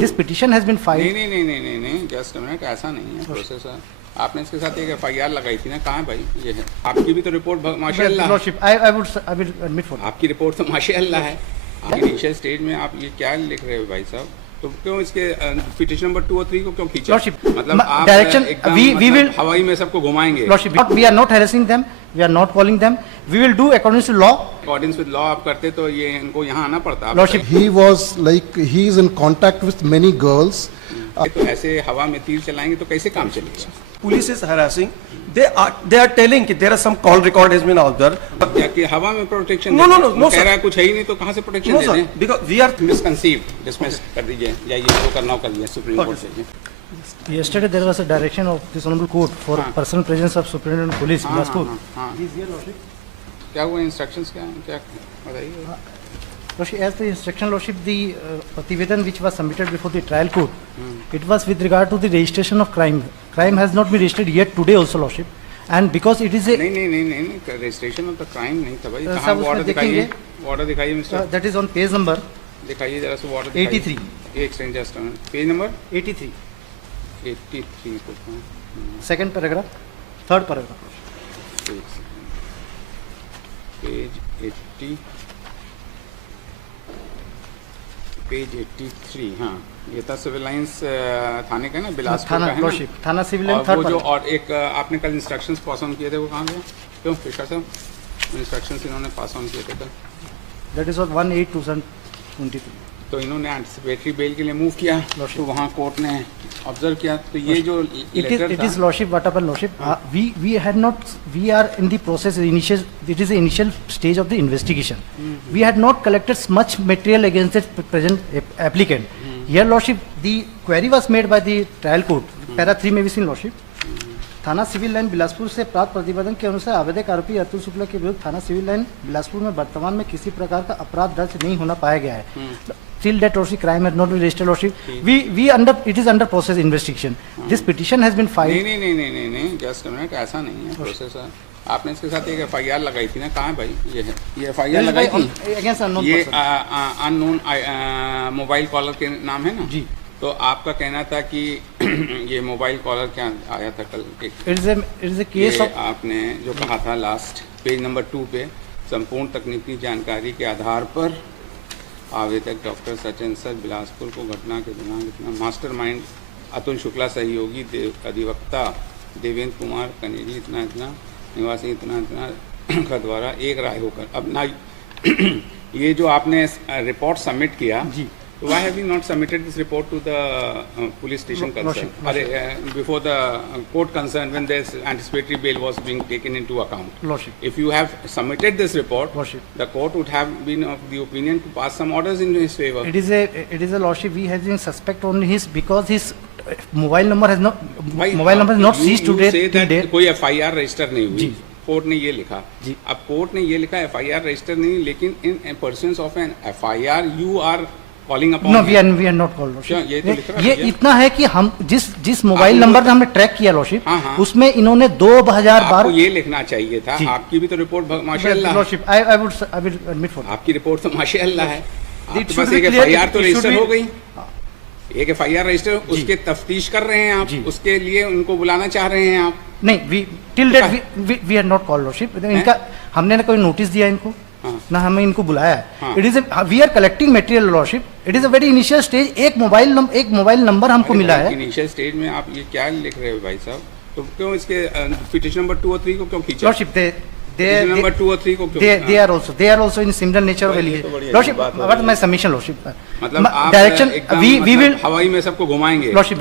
This petition has been filed. नहीं, just a minute, ऐसा नहीं है प्रोसेस। आपने इसके साथ एक एफआईआर लगाई थी ना, कहाँ है भाई? ये है आपकी भी तो रिपोर्ट माशाल्लाह। Lordship, I will admit for that. आपकी रिपोर्ट तो माशाल्लाह है। आप इनिशियल स्टेज में आप ये क्या लिख रहे हो भाई साहब? तो क्यों इसके पिटिशन नंबर 2 और 3 को क्यों खींचा? Lordship, मतलब आप direction, एकदम we will हवाई में सबको घुमाएंगे। Lordship, we are not harassing them. We are not calling them. We will do according to law. According with law आप करते तो ये इनको यहाँ आना पड़ता। Lordship, He was like, he is in contact with many girls. तो ऐसे हवा में तीर चलाएंगे तो कैसे काम चलेगा? Police is harassing. They are telling that there are some call record has been out there. क्या कि हवा में प्रोटेक्शन? No, कह sir. रहा है कुछ है ही नहीं तो कहाँ से प्रोटेक्शन No, दे sir. दें? Because we are मिसकंसीव्ड, डिसमिस कर दीजिए, जाइए जो करना हो करिए, सुप्रीम कोर्ट से। yesterday there was a direction of this honorable court for personal presence of Superintendent of Police, Bilaspur. हाँ, He is here, Lordship. क्या हुआ? इंस्ट्रक्शंस क्या हैं? क्या बताइए। Lordship, as per instruction, Lordship, the Pativedan which was submitted before the trial court, it was with regard to the registration of crime. Crime has not been registered yet today also, Lordship. And because it is a... नहीं, registration of the crime नहीं था भाई। कहाँ साहब, वार्डर उसमें दिखाइए, देखेंगे। वार्डर दिखाइए mister. that is on page number दिखाइए जरा से वार्डर 83. एक second, just a minute. Page number 83, 83 को second paragraph, third paragraph. Page 80, page 83। हाँ, ये था सिविल लाइंस थाने का ना, बिलासपुर का थाना, है ना? Lordship, थाना सिविल लाइन, और थर्ड वो जो paragraph. और एक आपने कल इंस्ट्रक्शंस पास ऑन किए थे, वो कहाँ गए? क्यों फिशर साहब इंस्ट्रक्शंस इन्होंने पास ऑन किए थे कल? That is on 1/8/2023. तो इन्होंने एंटिसिपेटरी बेल के लिए मूव किया, तो वहाँ कोर्ट ने ऑब्जर्व किया। तो ये जो It लेटर is था, Lordship, what happened, Lordship, we had not, we are in the process, initial, it is the initial stage of the investigation. We had not collected much material against the present applicant. Here, Lordship, the query was made by the trial court, para 3 में भी seen, Lordship. थाना civil line Bilaspur से प्राप्त प्रतिवेदन के अनुसार आवेदक आरोपी अतुल शुक्ला के विरुद्ध थाना सिविल लाइन बिलासपुर में वर्तमान में किसी प्रकार का अपराध दर्ज नहीं होना पाया गया है। Till that, Lordship, crime has not been registered, Lordship. It is under process investigation. This petition has been filed. नहीं, जस्ट अ मिनट, ऐसा नहीं है प्रोसेस। आपने इसके साथ एक एफआईआर लगाई थी ना, कहाँ है भाई? ये है, ये एफआईआर लगाई थी Against unknown ये person. अननोन मोबाइल कॉलर के नाम है ना जी। तो आपका कहना था कि ये मोबाइल कॉलर क्या आया था कल? It is a case ये of आपने जो कहा था लास्ट पेज नंबर 2 पे, संपूर्ण तकनीकी जानकारी के आधार पर आवेदक डॉक्टर सचिन सर बिलासपुर को घटना के दौरान इतना मास्टरमाइंड अतुल शुक्ला, सहयोगी अधिवक्ता देवेंद्र कुमार कनेरी इतना निवासी इतना का द्वारा एक राय होकर अब ना ये जो आपने रिपोर्ट सबमिट किया जी, why have you not submitted this report to the police station concerned? Before the court concerned when this anticipatory bail was being taken into account? Lordship. If you have submitted this report, Lordship. the court would have been of the opinion to pass some orders in his favor. It is a Lordship. We have been suspect on his because his mobile number has not ceased to date till date. कोई FIR register नहीं हुई। जी। Court ने ये लिखा। जी। अब court ने ये लिखा FIR रजिस्टर नहीं, लेकिन in persons of an FIR you are calling upon. No, we are not called, Lordship. क्या ये तो लिख रहा है ये भैया? इतना है कि हम जिस मोबाइल आप नंबर से हमने ट्रैक किया, Lordship, हाँ। उसमें इन्होंने 2012 आपको ये लिखना चाहिए था। जी। आपकी भी तो रिपोर्ट माशाल्लाह, Lordship, I will admit for that. आपकी रिपोर्ट तो माशाल्लाह है। आपके should पास be एक clear, FIR तो it should रजिस्टर be- हो गई, एक FIR रजिस्टर, उसके तफ्तीश कर रहे हैं आप, जी। उसके लिए उनको बुलाना चाह रहे हैं आप। नहीं, till date we are not called, Lordship. इनका हमने ना कोई नोटिस दिया इनको, ना हमें इनको बुलाया है। हाँ। It is we are collecting material, Lordship. It is a very initial stage. एक मोबाइल नंबर हमको मिला है। इनिशियल स्टेज में आप ये क्या लिख रहे हो भाई साहब? तो क्यों इसके पिटिशन नंबर 2 और 3 को क्यों खींचा? Lordship, पिटिशन नंबर 2 और 3 को क्यों? they are also in similar nature of ये तो बड़ी allegation. Lordship, बात हो what my submission, Lordship? मतलब आप Direction, एकदम we मतलब will, हवाई में सबको घुमाएंगे। Lordship,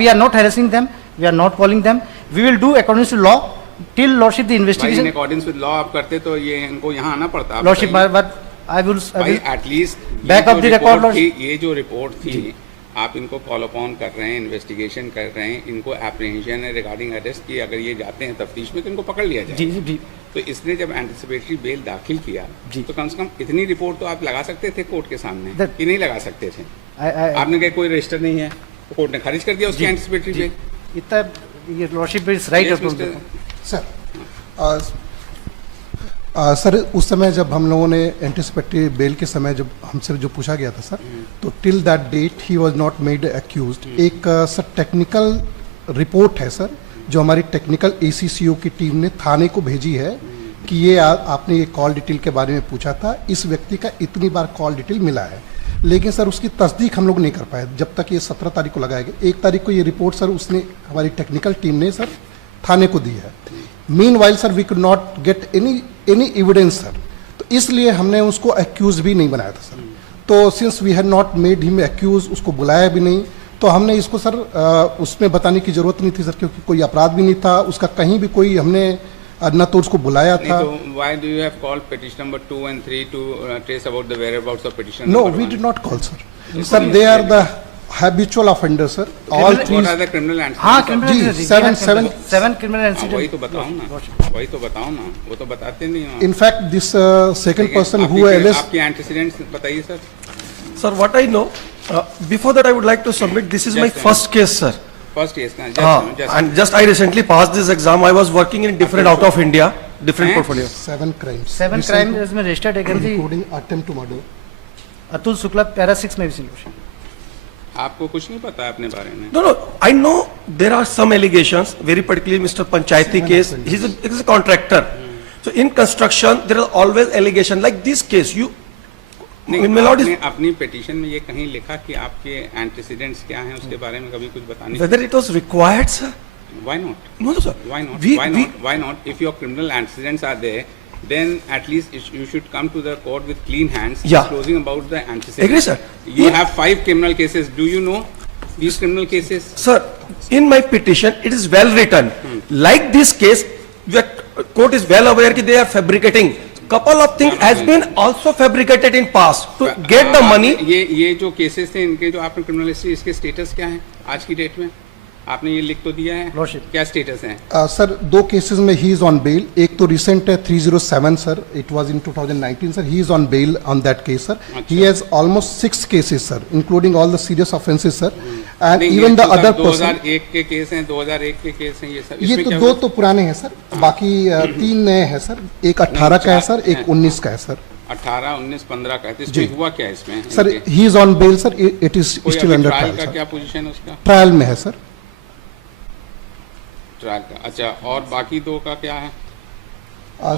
we are not harassing them. We are not calling them. We will do according to law. Till, Lordship, the भाई इन investigation. अकॉर्डिंग्स विद लॉ आप करते तो ये इनको यहाँ आना पड़ता। आप Lordship, बताइए। but I will भाई at least back of the record, Lordship. ये जो रिपोर्ट थी आप इनको कॉल अपॉन कर रहे हैं, इन्वेस्टिगेशन कर रहे हैं, इनको एप्रीहेंशन है रिगार्डिंग अरेस्ट की, अगर ये जाते हैं तफ्तीश में तो इनको पकड़ लिया जाए। जी। तो इसने जब एंटिसिपेटरी बेल दाखिल किया जी। तो कम से कम इतनी रिपोर्ट तो आप लगा सकते थे कोर्ट के सामने, That- कि नहीं लगा सकते थे? I आपने कहा कोई रजिस्टर नहीं है, तो कोर्ट ने खारिज कर दिया उसकी एंटिसिपेटरी बेल। इतना ये Lordship is right. Yes, or Mr. Sir, sir उस समय जब हम लोगों ने एंटिसिपेटरी बेल के समय जब हमसे जो पूछा गया था सर, तो till that date he was not made accused. एक सर टेक्निकल रिपोर्ट है सर, जो हमारी टेक्निकल ACCO की टीम ने थाने को भेजी है कि ये आपने ये कॉल डिटेल के बारे में पूछा था, इस व्यक्ति का इतनी बार कॉल डिटेल मिला है, लेकिन सर उसकी तस्दीक हम लोग नहीं कर पाए जब तक ये 17 तारीख को लगाया गया। 1 तारीख को ये रिपोर्ट सर उसने हमारी टेक्निकल टीम ने सर थाने को दी है। Meanwhile sir we could not get any evidence sir, तो इसलिए हमने उसको एक्यूज भी नहीं बनाया था सर। तो since we had not made him accuse, उसको बुलाया भी नहीं, तो हमने इसको सर उसमें बताने की जरूरत नहीं थी सर, क्योंकि कोई अपराध भी नहीं था उसका, कहीं भी कोई हमने न तो उसको बुलाया था। तो why do you have called petition number 2 and 3 to trace about the whereabouts of petition No, number we 1? did not call sir. Sir, they are the habitual offenders sir. All three. What are the criminal incidents? हाँ, of- criminal ji, incident, seven- we have seven- seven criminal हाँ, incident. वही तो बताओ ना, वही तो बताओ ना, वो तो बताते नहीं हो। In fact, this second person who आपकी- alleged. आपकी antecedents बताइए sir. Sir, what I know, before that I would like to submit, this is my Just a first case, sir. First case ना, And just I recently passed this exam. I was working in different out of India, different Eh? portfolio. 7 crimes. Seven Recently, crime has been registered against the including attempt to murder. Atul Shukla para 6 में भी solution. आपको कुछ नहीं पता है अपने बारे में? No, I know there are some allegations, very particularly Mr. Panchayati case. He's a contractor. So in construction, there are always allegations like this case. नहीं, my lord, आपने अपनी पिटीशन में ये कहीं लिखा कि आपके एंटीसीडेंट्स क्या हैं, उसके बारे में कभी कुछ बताने? whether it was required, sir? Why not? No, sir. Why not? We- Why we- not? Why not? If your criminal antecedents are there, then at least you should come to the court with clean hands, Yeah. disclosing about the antecedents. Agree, sir. You Yeah. have 5 criminal cases. Do you know these criminal cases? Sir, in my petition, it is well written. Like this case, the court is well aware that they are fabricating. Couple of things has been also fabricated in past to get the money. ये जो cases थे इनके, जो आपने criminal history, इसके status क्या है आज की डेट में? आपने ये लिख तो दिया है, Lordship. क्या स्टेटस है? सर 2 केसेस में ही इज ऑन बेल। एक तो रिसेंट है 307 sir, it was in 2019 sir, he is on bail on that case sir. He has almost 6 cases sir, including all the serious offences sir, and नहीं, even the ये other 2001 के case हैं, 2001 के case हैं, ये सब। ये इसमें तो क्या 2 हुआ? तो पुराने हैं सर, बाकी 3 नए हैं सर। एक 18 का है सर, एक 19 का है सर। 18, 19, 15 का है, तो जी। इसमें हुआ क्या इसमें? सर इनके? He is on bail sir, it is कोई स्टिल अभी अंडर ट्रायल ट्रायल का सर। क्या पोजीशन है उसका? ट्रायल में है सर। ट्रायल का, अच्छा। और बाकी 2 का क्या है?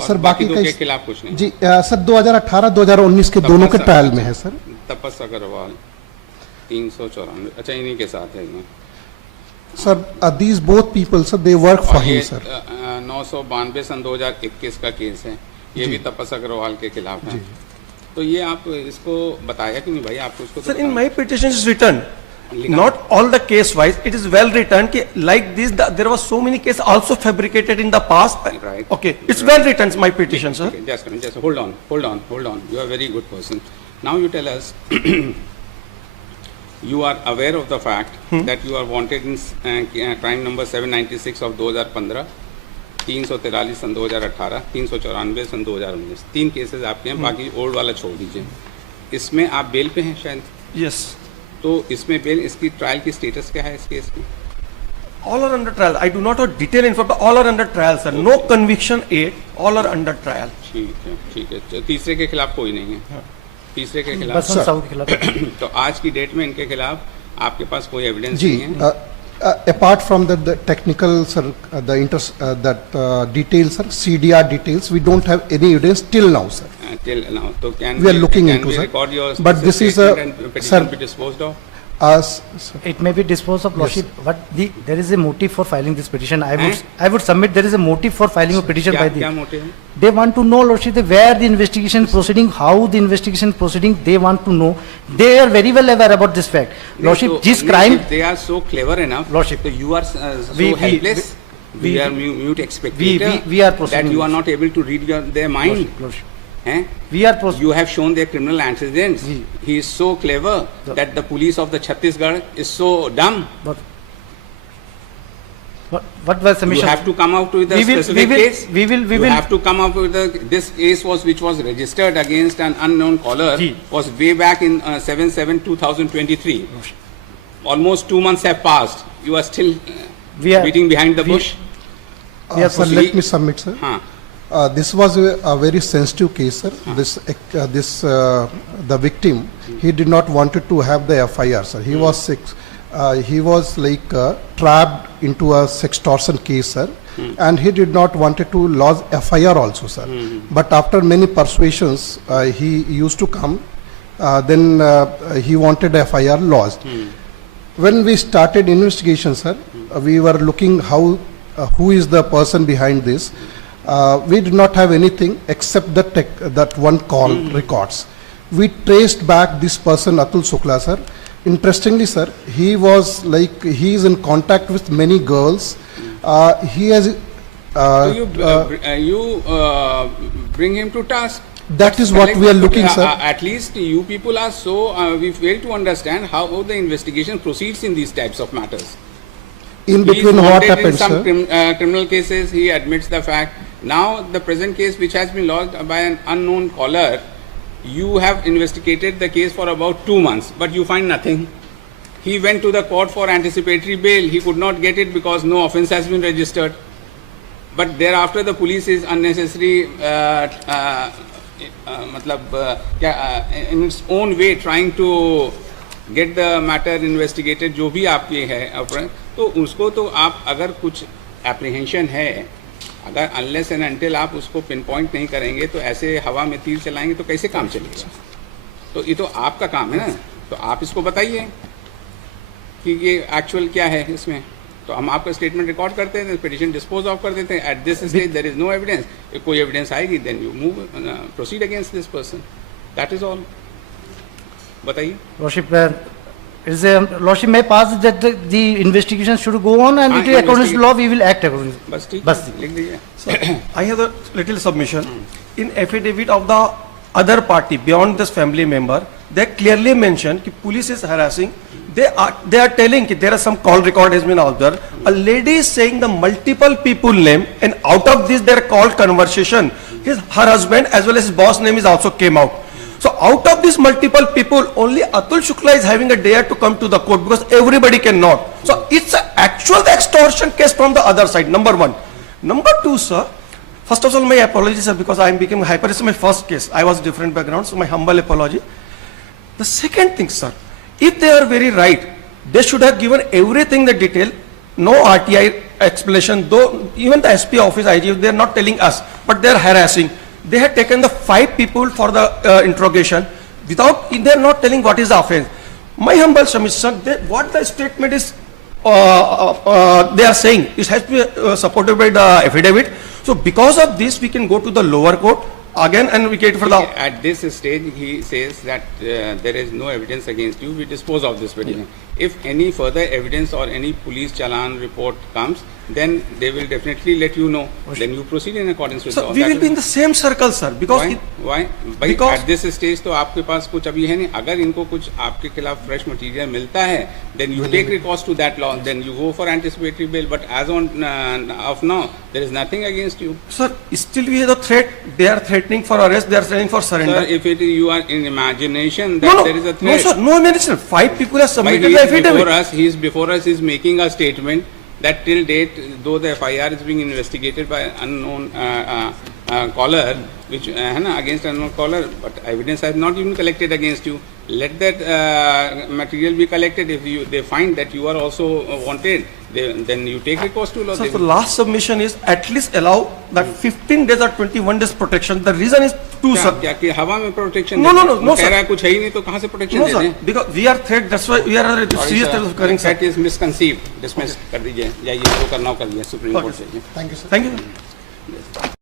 सर बाकी 2 का के खिलाफ कुछ नहीं? जी सर 2018 2019 के दोनों के ट्रायल में है सर। तपस अग्रवाल 394, अच्छा इन्हीं के साथ है इसमें। Sir these both people sir they work for और ये हिम सर। 992 सन 2021 का केस है, ये भी तपस अग्रवाल के खिलाफ है। तो ये आप इसको बताया कि नहीं भाई, आपको इसको Sir, in my petition is written, लिखा। not all the case wise, it is well written कि like this, there was so many cases also fabricated in the past. Right. Okay, it's well written, my petition, sir. Okay, just a minute, just hold on. You are a very good person. Now you tell us, you are aware of the fact that you are wanted in crime number 796 of 2015, 343 sun 2018, 394 sun 2019, 3 cases आपके हैं, बाकी old वाला छोड़ दीजिए। इसमें आप bell पे हैं शायद, Yes. तो इसमें बेल, इसकी ट्रायल की स्टेटस क्या है इस केस की? All are under trial. I do not have detail info, but all are under trial, sir. No conviction aid, all are under trial. ठीक है। तीसरे के खिलाफ कोई नहीं है? तीसरे के खिलाफ? बसंत साहू के खिलाफ। तो आज की डेट में इनके खिलाफ आपके पास कोई एविडेंस जी नहीं है? apart from the technical sir, details sir, CDR details, we don't have any evidence till now sir. Till now, so can We are looking can into, we sir. record your But this is statement a- and petition sir. be disposed of? Sir, It may be disposed of, Lordship, but there is a motive for filing this petition. I would submit there is a motive for filing a petition by क्या the. Motive है? They want to know, Lordship, where the investigation is proceeding, how the investigation is proceeding. They want to know. They are very well aware about this fact. Lordship, So, this नहीं, crime. if they are so clever enough, Lordship. so you are so We- helpless. we- We are mute spectator. we are that proceeding you are with not able to read their mind. Lordship. हैं? We are proceeding. You have shown their criminal antecedents. जी. He is so clever that the police of the Chhattisgarh is so dumb. What was submission? You have to come out with a We will- specific we will- case. we will- You have to come up with this case which was registered against an unknown caller जी. was way back in 7/7/2023. Almost 2 months have passed. You are still We are- beating behind the we- bush. We are sir, let me submit sir. हाँ, This was a very sensitive case, sir. The victim, he did not wanted to have the FIR, sir. He was sick. He was like trapped into a sextortion case, sir. And he did not wanted to lodge FIR also, sir. But after many persuasions, he used to come. Then he wanted FIR lodged. When we started investigation, sir, we were looking who is the person behind this. We did not have anything except that one call records. We traced back this person, Atul Shukla, sir. Interestingly, sir, he is in contact with many girls. He has. So you bring him to task. That is what we are looking, sir. At least you people are so, we fail to understand how the investigation proceeds in these types of matters. In He is between, what wanted happened, in some sir? criminal cases, he admits the fact. Now, the present case, which has been lodged by an unknown caller, you have investigated the case for about 2 months, but you find nothing. He went to the court for anticipatory bail. He could not get it because no offence has been registered. But thereafter, the police is unnecessary, in its own way, trying to get the matter investigated. जो भी आपके है, तो उसको तो आप अगर कुछ apprehension है, अगर unless and until आप उसको pinpoint नहीं करेंगे, तो ऐसे हवा में तीर चलाएंगे तो कैसे काम चलेगा? तो ये तो आपका काम है ना, तो आप इसको बताइए कि ये एक्चुअल क्या है इसमें. तो हम आपका स्टेटमेंट रिकॉर्ड करते हैं, पिटीशन डिस्पोज ऑफ कर देते हैं. At this stage there is no evidence. कोई एविडेंस आएगी then you move proceed against this person. That is all. बताइए. Lordship may pass that the investigation should go on and it is according to law we will act according. बस ठीक. बस. लिख दीजिए. Sir, I have a little submission. In affidavit of the other party beyond this family member, they clearly mention that police is harassing. They are telling that there are some call record has been out there. A lady is saying the multiple people name, and out of this their call conversation, her husband as well as his boss name is also came out. So out of these multiple people, only Atul Shukla is having a dare to come to the court because everybody cannot. So it's an actual extortion case from the other side. Number one. Number two, sir. First of all, my apologies, sir, because I am becoming hyper. This is my first case. I was different background, so my humble apology. The second thing, sir, if they are very right, they should have given everything the detail, no RTI explanation, though even the SP office, IG, they are not telling us, but they are harassing. They had taken the 5 people for the interrogation without, they are not telling what is the offense. My humble submission, what the statement is, they are saying, it has to be supported by the affidavit. So because of this, we can go to the lower court again and we get for the... At this stage, he says that there is no evidence against you. We dispose of this petition. If any further evidence or any police challan report comes, then they will definitely let you know. Then you proceed in accordance with the So law. we will be in the same circle, sir, because... Why? Because- At this stage, तो आपके पास कुछ अभी है नहीं. अगर इनको कुछ आपके खिलाफ fresh material मिलता है, then you take recourse to that law. Then you go for anticipatory bail. But as on of now, there is nothing against you. Sir, still we have the threat. They are threatening for arrest. They are threatening for surrender. Sir, if you are in imagination that there is a threat. No, sir, no imagination. 5 people have But submitted the affidavit. he is before us, he is making a statement that till date, though the FIR is being investigated by an unknown caller, which against an unknown caller, but evidence has not even collected against you. Let that material be collected. If they find that you are also wanted, then you take recourse to law. So the last submission is at least allow that 15 days or 21 days protection. The reason is two, sir. क्या कि हवा में protection? No, कह sir. रहा है कुछ है ही नहीं तो कहाँ से प्रोटेक्शन No, दे sir, दें? because we are threat. That's why we are under serious threat of occurring, sir. That is misconceived. Dismiss कर दीजिए. या ये जो करना हो करिए. सुप्रीम कोर्ट से. Thank you, sir. Thank you.